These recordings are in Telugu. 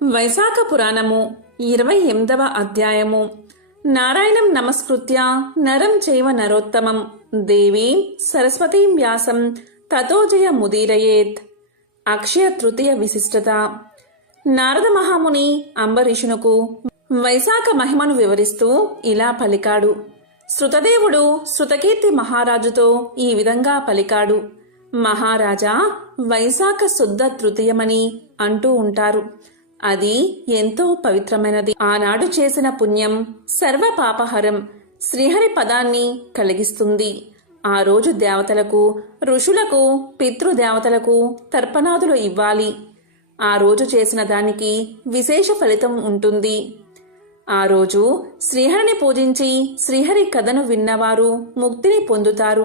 వైశాఖ పురాణము 28వ అధ్యాయము. నారాయణం నమస్కృత్య నరం చైవ నరోత్తమం దేవీం సరస్వతీం వ్యాసం తతో జయముదీరయేత్. అక్షయ తృతీయ విశిష్టత. నారద మహాముని అంబరీషునకు వైశాఖ మహిమను వివరిస్తూ ఇలా పలికాడు. శృతదేవుడు శృతకీర్తి మహారాజుతో ఈ విధంగా పలికాడు. మహారాజా, వైశాఖ శుద్ధ తృతీయమని అంటూ ఉంటారు. అది ఎంతో పవిత్రమైనది. ఆనాడు చేసిన పుణ్యం సర్వ పాపహరం, శ్రీహరి పదాన్ని కలిగిస్తుంది. ఆ రోజు దేవతలకు, ఋషులకు, పితృదేవతలకు తర్పణాదులు ఇవ్వాలి. ఆ రోజు చేసిన దానికి విశేష ఫలితం ఉంటుంది. ఆ రోజు శ్రీహరిని పూజించి శ్రీహరి కథను విన్నవారు ముక్తిని పొందుతారు.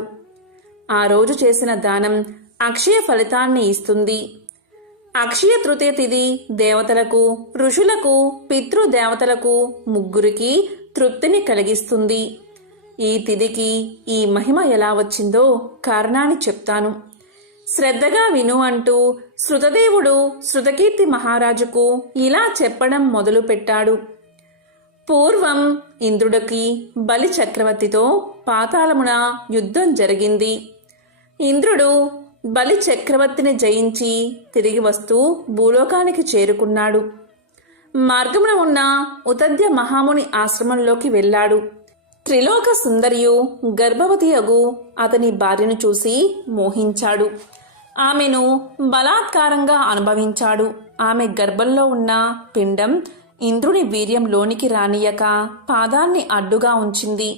ఆ రోజు చేసిన దానం అక్షయ ఫలితాన్ని ఇస్తుంది. అక్షయ తృతీయ తిథి దేవతలకు, ఋషులకు, పితృదేవతలకు ముగ్గురికి తృప్తిని కలిగిస్తుంది. ఈ తిథికి ఈ మహిమ ఎలా వచ్చిందో కారణాన్ని చెప్తాను. శ్రద్ధగా విను అంటూ శృతదేవుడు శృతకీర్తి మహారాజుకు ఇలా చెప్పడం మొదలుపెట్టాడు. పూర్వం ఇంద్రుడికి బలి చక్రవర్తితో పాతాళమున యుద్ధం జరిగింది. ఇంద్రుడు బలి చక్రవర్తిని జయించి తిరిగి వస్తూ భూలోకానికి చేరుకున్నాడు. మార్గమున ఉన్న ఉతద్య మహాముని ఆశ్రమంలోకి వెళ్ళాడు. త్రిలోక సుందరియు గర్భవతి అగు అతని భార్యను చూసి మోహించాడు. ఆమెను బలాత్కారంగా అనుభవించాడు. ఆమె గర్భంలో ఉన్న పిండం ఇంద్రుని వీర్యంలోనికి రానియక పాదాన్ని అడ్డుగా ఉంచింది.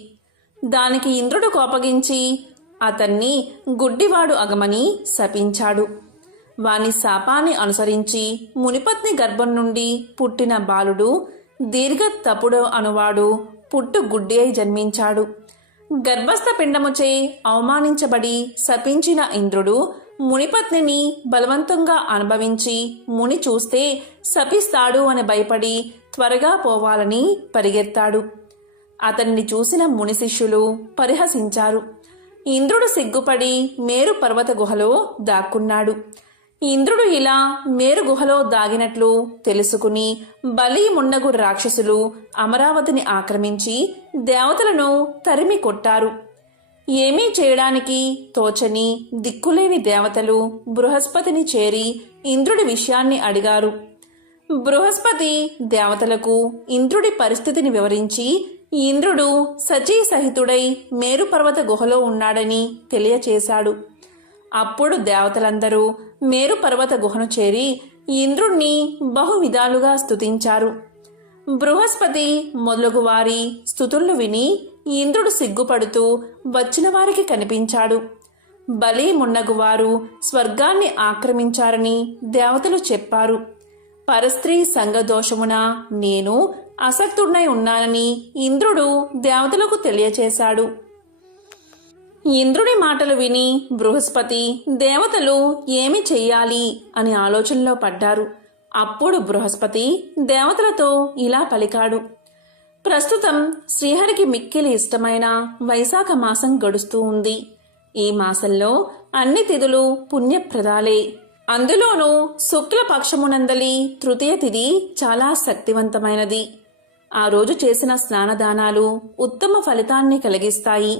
దానికి ఇంద్రుడు కోపగించి అతన్ని గుడ్డివాడు అగమని శపించాడు. వాని శాపాన్ని అనుసరించి మునిపత్ని గర్భం నుండి పుట్టిన బాలుడు దీర్ఘ తపుడు అనువాడు పుట్టు గుడ్డి అయి జన్మించాడు. గర్భస్థ పిండముచే అవమానించబడి శపించిన ఇంద్రుడు మునిపత్నిని బలవంతంగా అనుభవించి ముని చూస్తే శపిస్తాడు అని భయపడి త్వరగా పోవాలని పరిగెత్తాడు. అతన్ని చూసిన ముని శిష్యులు పరిహసించారు. ఇంద్రుడు సిగ్గుపడి మేరు పర్వత గుహలో దాక్కున్నాడు. ఇంద్రుడు ఇలా మేరు గుహలో దాగినట్లు తెలుసుకుని బలి మున్నగు రాక్షసులు అమరావతిని ఆక్రమించి దేవతలను తరిమి కొట్టారు. ఏమీ చేయడానికి తోచని దిక్కులేని దేవతలు బృహస్పతిని చేరి ఇంద్రుడి విషయాన్ని అడిగారు. బృహస్పతి దేవతలకు ఇంద్రుడి పరిస్థితిని వివరించి ఇంద్రుడు సచీ సహితుడై మేరు పర్వత గుహలో ఉన్నాడని తెలియచేశాడు. అప్పుడు దేవతలందరూ మేరు పర్వత గుహను చేరి ఇంద్రుణ్ణి బహువిధాలుగా స్తుతించారు. బృహస్పతి మొదలగు వారి స్తుతులను విని ఇంద్రుడు సిగ్గుపడుతూ వచ్చిన వారికి కనిపించాడు. బలి మున్నగువారు స్వర్గాన్ని ఆక్రమించారని దేవతలు చెప్పారు. పరస్త్రీ సంగదోషమున నేను అసక్తుడై ఉన్నానని ఇంద్రుడు దేవతలకు తెలియచేశాడు. ఇంద్రుడి మాటలు విని బృహస్పతి దేవతలు ఏమి చెయ్యాలి అని ఆలోచనలో పడ్డారు. అప్పుడు బృహస్పతి దేవతలతో ఇలా పలికాడు. ప్రస్తుతం శ్రీహరికి మిక్కిలి ఇష్టమైన వైశాఖ మాసం గడుస్తూ ఉంది. ఈ మాసంలో అన్ని తిథులు పుణ్యప్రదాలే. అందులోనూ శుక్ల పక్షమునందలి తృతీయ తిథి చాలా శక్తివంతమైనది. ఆ రోజు చేసిన స్నానదానాలు ఉత్తమ ఫలితాన్ని కలిగిస్తాయి,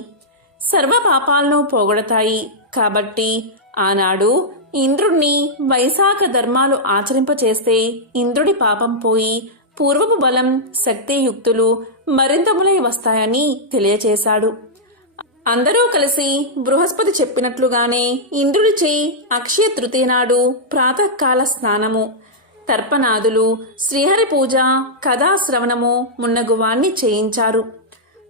సర్వ పాపాలను పోగొడతాయి. కాబట్టి ఆనాడు ఇంద్రుణ్ణి వైశాఖ ధర్మాలు ఆచరింపచేస్తే ఇంద్రుడి పాపం పోయి పూర్వపు బలం, శక్తియుక్తులు మరింతములై వస్తాయని తెలియచేశాడు. అందరూ కలిసి బృహస్పతి చెప్పినట్లుగానే ఇంద్రుడిచే అక్షయ తృతీయ నాడు ప్రాతకాల స్నానము, తర్పణాదులు, శ్రీహరి పూజ, కథాశ్రవణము మున్నగువాన్ని చేయించారు.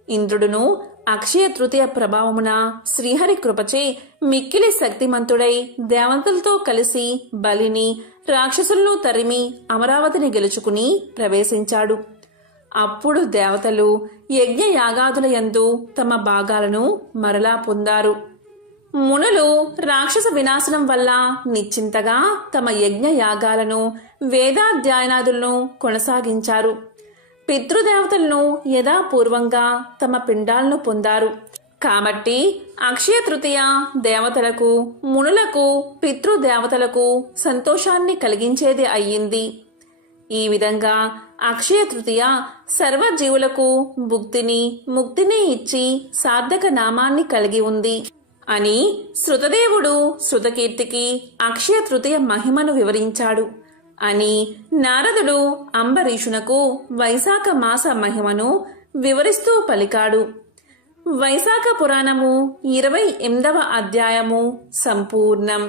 ఇంద్రుడును అక్షయ తృతీయ ప్రభావమున శ్రీహరి కృపచే మిక్కిలి శక్తిమంతుడై దేవతలతో కలిసి బలిని, రాక్షసులను తరిమి అమరావతిని గెలుచుకుని ప్రవేశించాడు. అప్పుడు దేవతలు యజ్ఞ యాగాదుల యందు తమ భాగాలను మరలా పొందారు. మునులు రాక్షస వినాశనం వల్ల నిశ్చింతగా తమ యజ్ఞ యాగాలను, వేదాధ్యయనాదులను కొనసాగించారు. పితృదేవతలను యథాపూర్వంగా తమ పిండాలను పొందారు. కాబట్టి అక్షయ తృతీయ దేవతలకు, మునులకు, పితృదేవతలకు సంతోషాన్ని కలిగించేది అయ్యింది. ఈ విధంగా అక్షయ తృతీయ సర్వజీవులకు ముక్తిని ఇచ్చి సార్థక నామాన్ని కలిగి ఉంది అని శృతదేవుడు శృతకీర్తికి అక్షయ తృతీయ మహిమను వివరించాడు అని నారదుడు అంబరీషునకు వైశాఖ మాస మహిమను వివరిస్తూ పలికాడు. వైశాఖ పురాణము 28వ అధ్యాయము సంపూర్ణం.